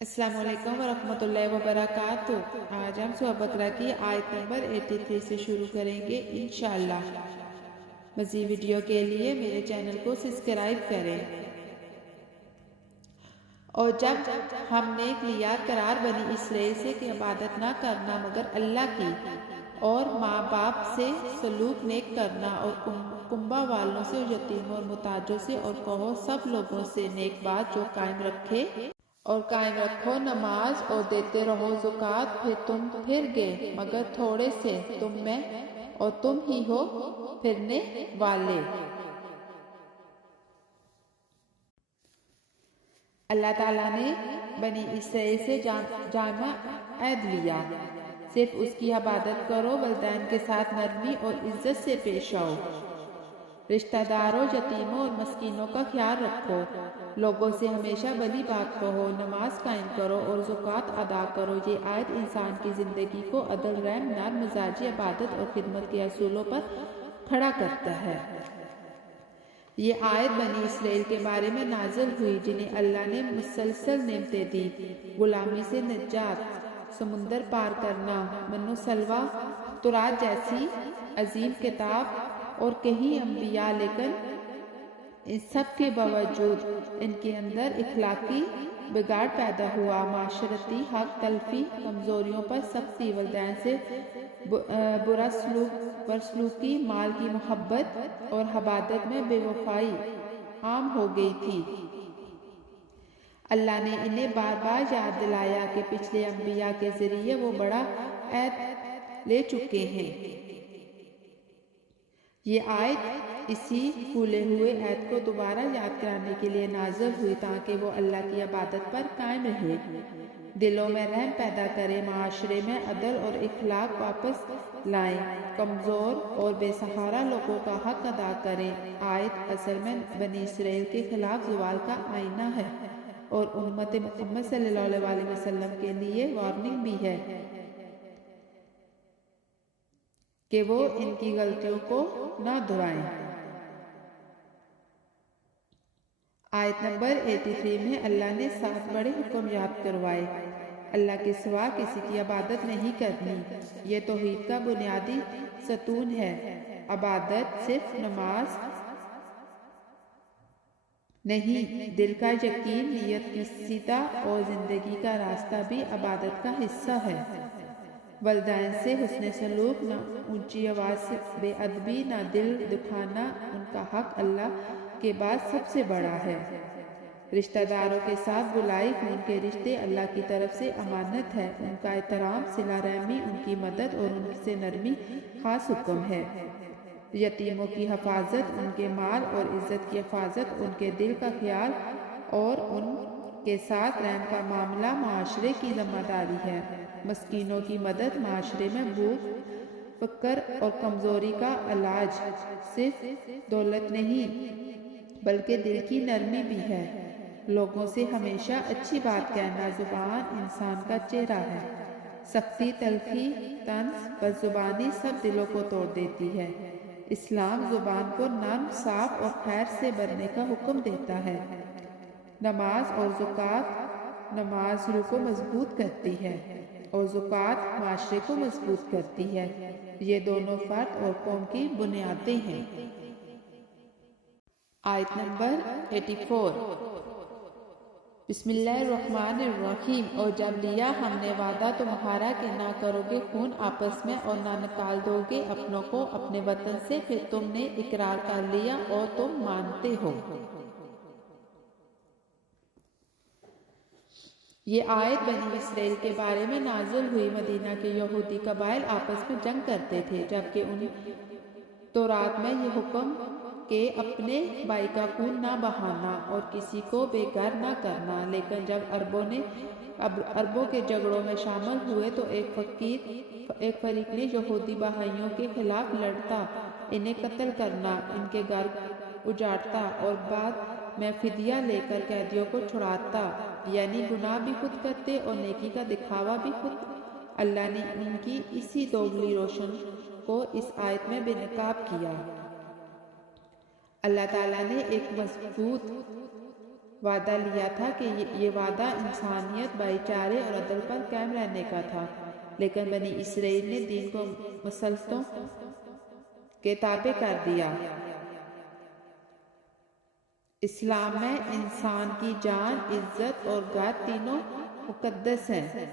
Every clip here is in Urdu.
السلام علیکم ورحمۃ اللہ وبرکاتہ۔ آج ہم سورہ بقرہ کی آیت نمبر 83 سے شروع کریں گے انشاءاللہ۔ مزید ویڈیو کے لیے میرے چینل کو سبسکرائب کریں۔ اور جب ہم نے لیا قرار بنی اسرائیل سے کہ عبادت نہ کرنا مگر اللہ کی، اور ماں باپ سے سلوک نیک کرنا، اور کنبہ والوں سے، اور یتیموں اور محتاجوں سے، اور کہو سب لوگوں سے نیک بات جو قائم رکھو نماز، اور دیتے رہو زکوٰۃ، پھر تم پھر گئے مگر تھوڑے سے تم میں، اور تم ہی ہو پھرنے والے۔ اللہ تعالیٰ نے بنی اسرائیل سے جامع عہد لیا، صرف اس کی عبادت کرو، والدین کے ساتھ نرمی اور عزت سے پیش آؤ، رشتہ داروں، یتیموں اور مسکینوں کا خیال رکھو، لوگوں سے ہمیشہ بھلی بات کہو، نماز قائم کرو اور زکوٰۃ ادا کرو۔ یہ آیت انسان کی زندگی کو عدل، رحم، نرم مزاجی، عبادت اور خدمت کے اصولوں پر کھڑا کرتا ہے۔ یہ آیت بنی اسرائیل کے بارے میں نازل ہوئی جنہیں اللہ نے مسلسل نعمتیں دی، غلامی سے نجات، سمندر پار کرنا، من و سلویٰ، تورات جیسی عظیم کتاب، اور کئی انبیاء، لیکن ان سب کے باوجود ان کے اندر اخلاقی بگاڑ پیدا ہوا، معاشرتی حق تلفی، کمزوریوں پر سختی، والدین سے برسلوکی، مال کی محبت اور عبادت میں بے وفائی عام ہو گئی تھی۔ اللہ نے انہیں بار بار یاد دلایا کہ پچھلے انبیاء کے ذریعے وہ بڑا عہد لے چکے ہیں۔ یہ آیت اسی بھولے ہوئے عہد کو دوبارہ یاد کرانے کے لیے نازل ہوئی تاکہ وہ اللہ کی عبادت پر قائم رہے، دلوں میں رحم پیدا کرے، معاشرے میں عدل اور اخلاق واپس لائیں، کمزور اور بے سہارا لوگوں کا حق ادا کریں۔ آیت اصل میں بنی اسرائیل کے خلاف زوال کا آئینہ ہے، اور امت محمد صلی اللہ علیہ وسلم کے لیے وارننگ بھی ہے کہ وہ ان کی غلطیوں کو نہ دہرائیں۔ آیت نمبر 83 میں اللہ نے 7 بڑے حکم یاد کروائے۔ اللہ کے سوا کسی کی عبادت نہیں کرنی، یہ توحید کا بنیادی ستون ہے۔ عبادت صرف نماز نہیں، دل کا یقین، نیت کی سیدھا اور زندگی کا راستہ بھی عبادت کا حصہ ہے۔ والدین سے حسن سلوک، نہ اونچی آواز سے بے ادبی، نہ دل دکھانا، ان کا حق اللہ کے بعد سب سے بڑا ہے۔ رشتہ داروں کے ساتھ بھلائی، خون کے رشتے اللہ کی طرف سے امانت ہے، ان کا احترام، صلہ رحمی، ان کی مدد اور ان سے نرمی خاص حکم ہے۔ یتیموں کی حفاظت، ان کے مال اور عزت کی حفاظت، ان کے دل کا خیال اور ان کے ساتھ رحم کا معاملہ معاشرے کی ذمہ داری ہے۔ مسکینوں کی مدد، معاشرے میں بھوک، فقر اور کمزوری کا علاج صرف دولت نہیں بلکہ دل کی نرمی بھی ہے۔ لوگوں سے ہمیشہ اچھی بات کہنا، زبان انسان کا چہرہ ہے، سختی، تلخی، طنز، بدزبانی سب دلوں کو توڑ دیتی ہے۔ اسلام زبان کو نرم، صاف اور خیر سے بھرنے کا حکم دیتا ہے۔ نماز اور زکوٰۃ، نماز روح کو مضبوط کرتی ہے اور زکوٰۃ معاشرے کو مضبوط کرتی ہے، یہ دونوں فرد اور قوم کی بنیادیں ہیں۔ آیت نمبر 84۔ بسم اللہ الرحمن الرحیم۔ اور جب لیا ہم نے وعدہ تمہارا کہ نہ کرو گے خون آپس میں، اور نہ نکال دو گے اپنوں کو اپنے وطن سے، پھر تم نے اقرار کر لیا اور تم مانتے ہو۔ یہ آیت بنی اسرائیل کے بارے میں نازل ہوئی۔ مدینہ کے یہودی قبائل آپس میں جنگ کرتے تھے، جبکہ ان تورات میں یہ حکم کہ اپنے بھائی کا خون نہ بہانا اور کسی کو بے گھر نہ کرنا، لیکن جب عربوں کے جھگڑوں میں شامل ہوئے تو ایک فریق نے یہودی بھائیوں کے خلاف لڑتا، انہیں قتل کرنا، ان کے گھر اجاڑتا اور بعد میں فدیہ لے کر قیدیوں کو چھڑاتا، یعنی گناہ بھی خود کرتے اور نیکی کا دکھاوا بھی خود۔ اللہ نے ان کی اسی دوغلی روشن کو اس آیت میں بے نقاب کیا۔ اللہ تعالیٰ نے ایک مضبوط وعدہ لیا تھا کہ یہ وعدہ انسانیت، بھائی چارے اور عدل پر قائم رہنے کا تھا، لیکن بنی اسرائیل نے دین کو مسلطوں کے تابع کر دیا۔ اسلام میں انسان کی جان، عزت اور گھر تینوں مقدس ہیں۔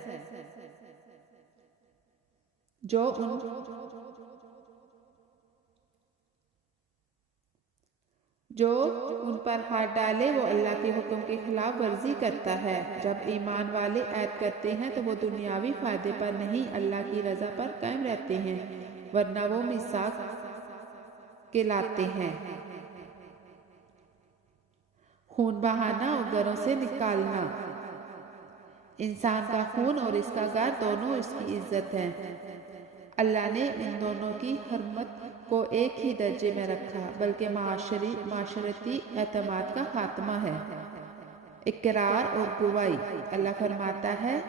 جو ان پر ہاتھ ڈالے وہ اللہ کے حکم کی خلاف ورزی کرتا ہے۔ جب ایمان والے عہد کرتے ہیں تو وہ دنیاوی فائدے پر نہیں، اللہ کی رضا پر قائم رہتے ہیں، ورنہ وہ میثاق کہلاتے ہیں۔ خون بہانا اور گھروں سے نکالنا۔ انسان کا خون اور اس کا گھر دونوں اس کی عزت ہیں۔ اللہ نے ان دونوں کی حرمت کو ایک ہی درجے میں رکھا، بلکہ معاشرتی اعتماد کا خاتمہ ہے۔ اقرار اور گواہی۔ اللہ فرماتا ہے،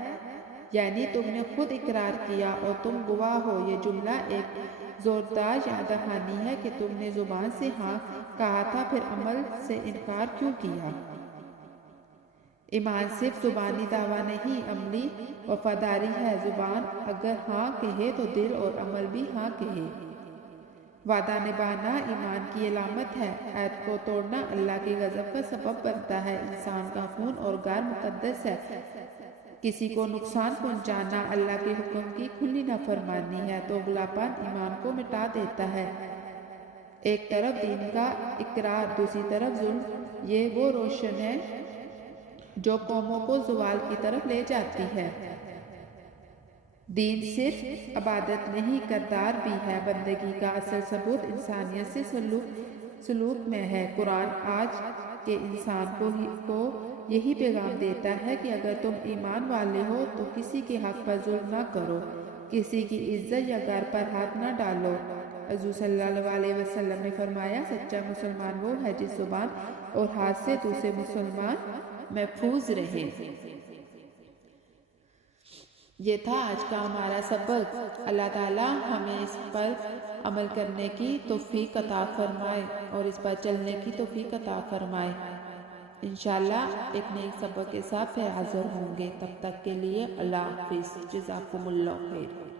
یعنی تم نے خود اقرار کیا اور تم گواہ ہو۔ یہ جملہ ایک زوردار یاد دہانی ہے کہ تم نے زبان سے ہاں کہا تھا، پھر عمل سے انکار کیوں کیا۔ ایمان صرف زبانی دعویٰ نہیں، عملی وفاداری ہے۔ زبان اگر ہاں کہے تو دل اور عمل بھی ہاں کہے۔ وعدہ نبھانا ایمان کی علامت ہے۔ عہد کو توڑنا اللہ کی غضب کا سبب بنتا ہے۔ انسان کا خون اور گھر مقدس ہے۔ کسی کو نقصان پہنچانا اللہ کے حکم کی کھلی نافرمانی ہے۔ دوگلاپن ایمان کو مٹا دیتا ہے۔ ایک طرف دین کا اقرار، دوسری طرف ظلم، یہ وہ روشن ہے جو قوموں کو زوال کی طرف لے جاتی ہے۔ دین صرف عبادت نہیں، کردار بھی ہے۔ بندگی کا اصل ثبوت انسانیت سے سلوک میں ہے۔ قرآن آج کے انسان کو یہی پیغام دیتا ہے کہ اگر تم ایمان والے ہو تو کسی کے حق پر ظلم نہ کرو، کسی کی عزت یا گھر پر ہاتھ نہ ڈالو۔ حضور صلی اللہ علیہ وسلم نے فرمایا، سچا مسلمان وہ ہے جس زبان اور ہاتھ سے دوسرے مسلمان محفوظ رہے۔ یہ تھا آج کا ہمارا سبق۔ اللہ تعالیٰ ہمیں اس پر عمل کرنے کی توفیق عطا فرمائے اور اس پر چلنے کی توفیق عطا فرمائے۔ انشاءاللہ ایک نئے سبق کے ساتھ پھر حاضر ہوں گے۔ تب تک کے لیے اللہ حافظ۔ جزاکم اللہ خیر۔